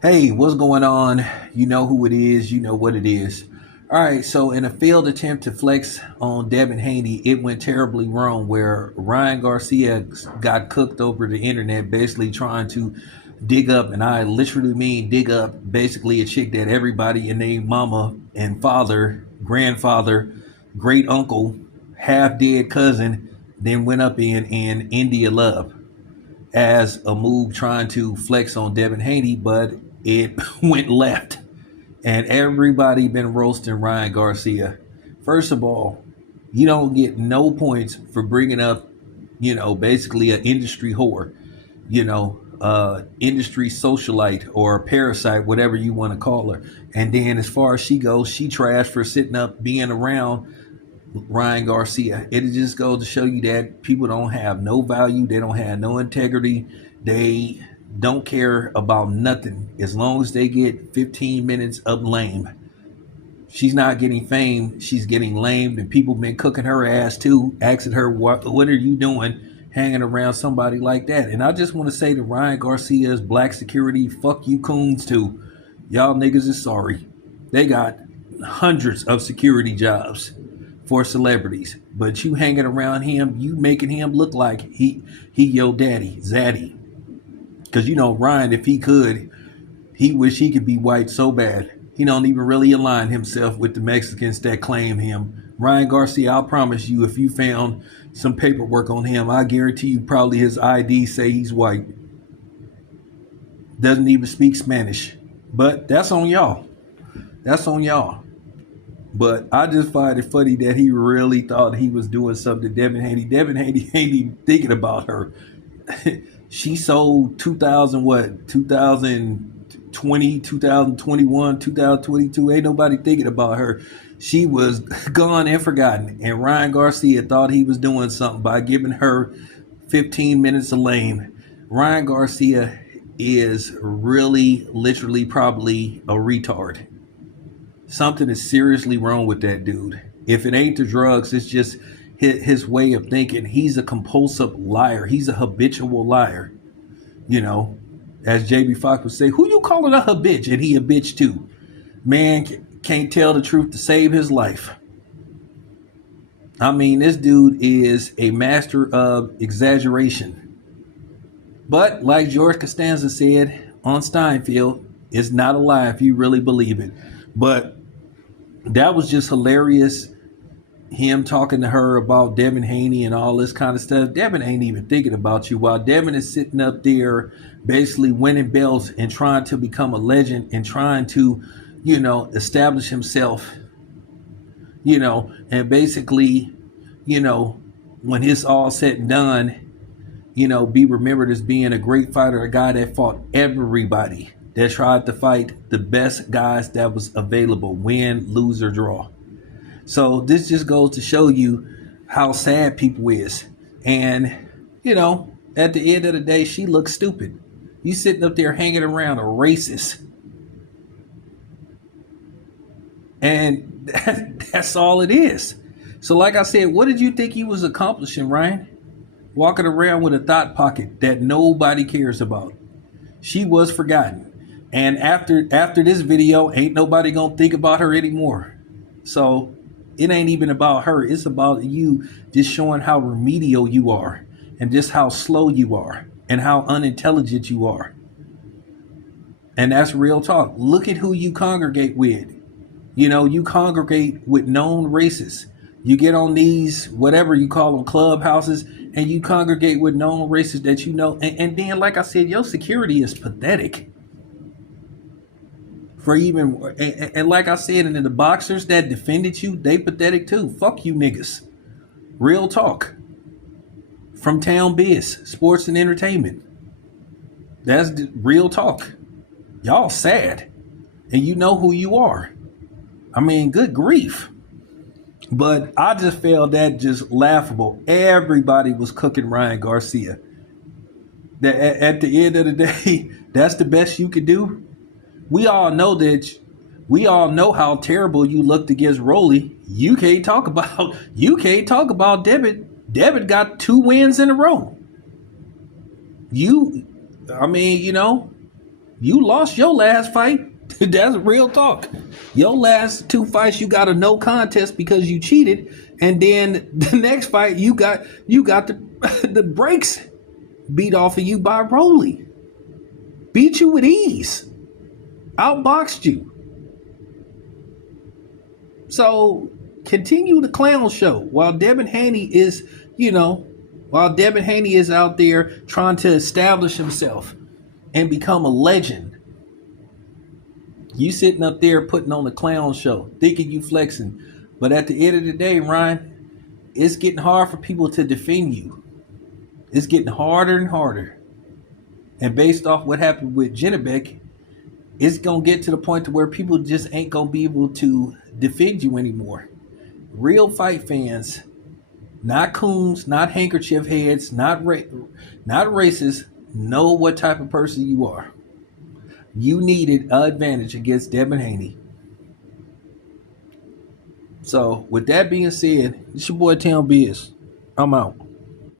Hey, what's going on? You know who it is, you know what it is. All right, so in a failed attempt to flex on Devin Haney, it went terribly wrong where Ryan Garcia got cooked over the internet, basically trying to dig up, and I literally mean dig up, basically a chick that everybody in their mama and father, grandfather, great uncle, half dead cousin, then went up in India Love as a move trying to flex on Devin Haney, but it went left. And everybody been roasting Ryan Garcia. First of all, you don't get no points for bringing up, basically an industry whore, industry socialite or parasite, whatever you want to call her. And then as far as she goes, she trashed for sitting up, being around Ryan Garcia. It just goes to show you that people don't have no value. They don't have no integrity. They don't care about nothing as long as they get 15 minutes of lame. She's not getting fame. She's getting lamed, and people been cooking her ass too, asking her, what are you doing hanging around somebody like that? And I just want to say to Ryan Garcia's black security, fuck you coons too. Y'all niggas is sorry. They got hundreds of security jobs for celebrities, but you hanging around him, you making him look like he your daddy, Zaddy. Because Ryan, if he could, he wish he could be white so bad. He don't even really align himself with the Mexicans that claim him. Ryan Garcia, I'll promise you, if you found some paperwork on him, I guarantee you probably his ID say he's white. Doesn't even speak Spanish. But that's on y'all. That's on y'all. But I just find it funny that he really thought he was doing something to Devin Haney. Devin Haney ain't even thinking about her. She sold 2020, 2021, 2022. Ain't nobody thinking about her. She was gone and forgotten. And Ryan Garcia thought he was doing something by giving her 15 minutes of lame. Ryan Garcia is really, literally, probably a retard. Something is seriously wrong with that dude. If it ain't the drugs, it's just his way of thinking. He's a compulsive liar. He's a habitual liar. As JB Fox would say, who you calling a bitch? And he a bitch too. Man can't tell the truth to save his life. I mean, this dude is a master of exaggeration. But like George Costanza said on Steinfeld, it's not a lie if you really believe it. But that was just hilarious. Him talking to her about Devin Haney and all this kind of stuff. Devin ain't even thinking about you, while Devin is sitting up there basically winning belts and trying to become a legend and trying to, establish himself, and basically, when it's all said and done, be remembered as being a great fighter, a guy that fought everybody, that tried to fight the best guys that was available, win, lose, or draw. So this just goes to show you how sad people is. And, at the end of the day, she looks stupid. You sitting up there hanging around a racist. And that's all it is. So like I said, what did you think he was accomplishing, Ryan? Walking around with a thought pocket that nobody cares about. She was forgotten. And after this video, ain't nobody gonna think about her anymore. So it ain't even about her. It's about you just showing how remedial you are and just how slow you are and how unintelligent you are. And that's real talk. Look at who you congregate with. You congregate with known racists. You get on these, whatever you call them, clubhouses, and you congregate with known racists that you know. And then, like I said, your security is pathetic. For even, and like I said, and the boxers that defended you, they pathetic too. Fuck you niggas. Real talk. From Town Biz, sports and entertainment. That's the real talk. Y'all sad. And you know who you are. I mean, good grief. But I just felt that just laughable. Everybody was cooking Ryan Garcia. At the end of the day, that's the best you could do. We all know how terrible you looked against Rolly. You can't talk about Devin. Devin got 2 wins in a row. You lost your last fight. That's real talk. Your last 2 fights, you got a no contest because you cheated, and then the next fight, you got the the brakes beat off of you by Rolly. Beat you with ease. Outboxed you. So continue the clown show while Devin Haney is, out there trying to establish himself and become a legend. You sitting up there putting on a clown show, thinking you flexing. But at the end of the day, Ryan, it's getting hard for people to defend you. It's getting harder and harder. And based off what happened with Jennebeck, it's going to get to the point to where people just ain't going to be able to defend you anymore. Real fight fans, not coons, not handkerchief heads, not racists, know what type of person you are. You needed an advantage against Devin Haney. So, with that being said, it's your boy Town Biz. I'm out.